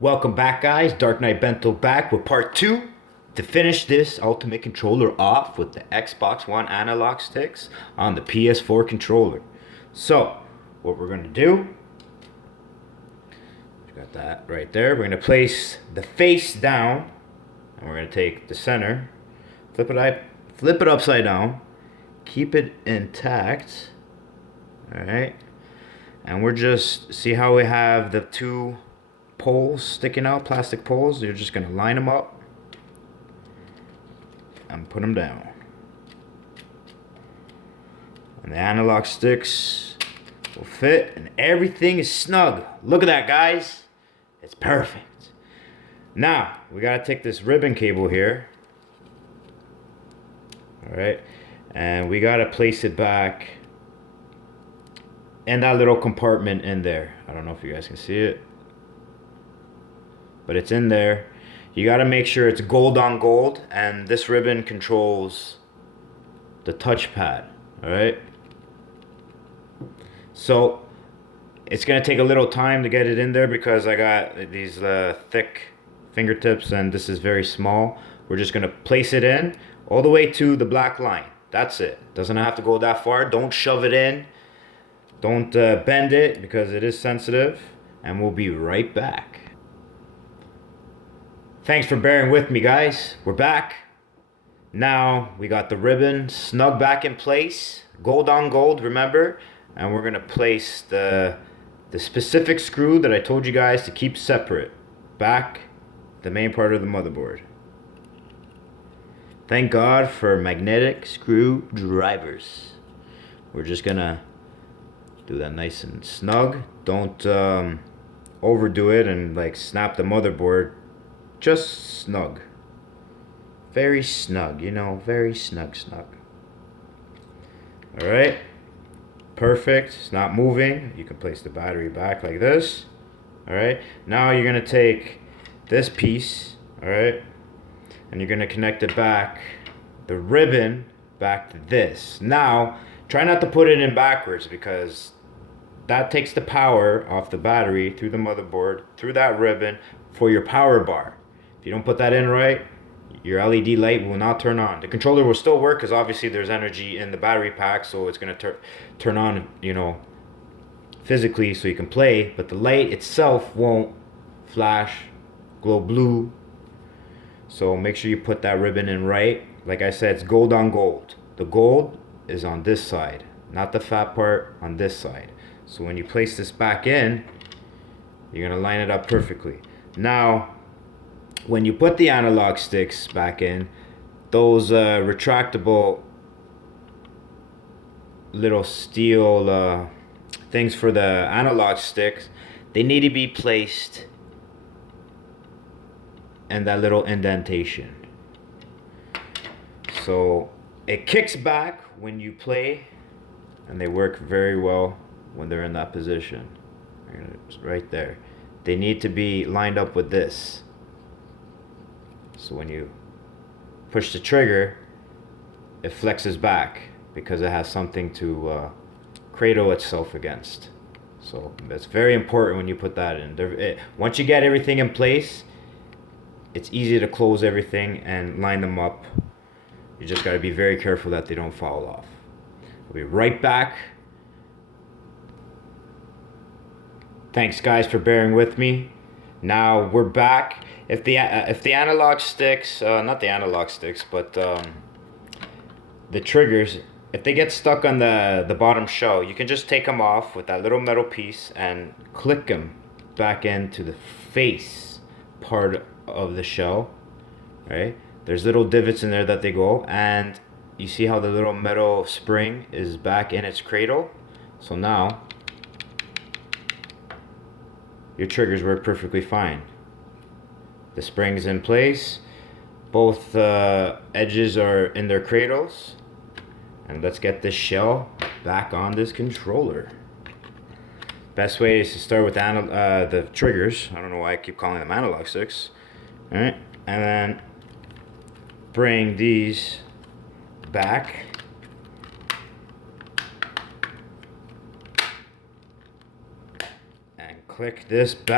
Welcome back, guys. Dark Knight Bento back with part 2 to finish this Ultimate Controller off with the Xbox One analog sticks on the PS4 controller. So, what we're going to do, got that right there. We're going to place the face down, and we're going to take the center, flip it upside down, keep it intact. Alright, and we're just, see how we have the two poles sticking out, plastic poles? You're just going to line them up and put them down. And the analog sticks will fit and everything is snug. Look at that, guys. It's perfect. Now, we got to take this ribbon cable here. Alright, and we got to place it back in that little compartment in there. I don't know if you guys can see it, but it's in there. You got to make sure it's gold on gold, and this ribbon controls the touchpad. All right, so it's gonna take a little time to get it in there because I got these thick fingertips and this is very small. We're just gonna place it in all the way to the black line. That's it. Doesn't have to go that far. Don't shove it in. Don't bend it because it is sensitive, and we'll be right back. Thanks for bearing with me, guys. We're back. Now we got the ribbon snug back in place, gold on gold, remember? And we're gonna place the specific screw that I told you guys to keep separate back the main part of the motherboard. Thank God for magnetic screwdrivers. We're just gonna do that nice and snug. Don't overdo it and like snap the motherboard. Just snug. Very snug, you know, very snug. Alright. Perfect. It's not moving. You can place the battery back like this. Alright. Now you're going to take this piece, alright, and you're going to connect it back, the ribbon, back to this. Now, try not to put it in backwards because that takes the power off the battery through the motherboard, through that ribbon for your power bar. If you don't put that in right, your LED light will not turn on. The controller will still work because obviously there's energy in the battery pack, so it's going to turn on, you know, physically so you can play, but the light itself won't flash, glow blue. So make sure you put that ribbon in right. Like I said, it's gold on gold. The gold is on this side, not the fat part, on this side. So when you place this back in, you're going to line it up perfectly. Now, when you put the analog sticks back in, those retractable little steel things for the analog sticks, they need to be placed in that little indentation. So it kicks back when you play, and they work very well when they're in that position. Right there. They need to be lined up with this. So when you push the trigger, it flexes back because it has something to cradle itself against. So that's very important when you put that in. Once you get everything in place, it's easy to close everything and line them up. You just got to be very careful that they don't fall off. We'll be right back. Thanks, guys, for bearing with me. Now we're back. If the analog sticks, not the analog sticks, but the triggers, if they get stuck on the bottom shell, you can just take them off with that little metal piece and click them back into the face part of the shell. Right? There's little divots in there that they go, and you see how the little metal spring is back in its cradle. So now your triggers work perfectly fine. The spring's in place, both edges are in their cradles, and let's get this shell back on this controller. Best way is to start with the triggers. I don't know why I keep calling them analog sticks. Alright, and then bring these back. And click this battery.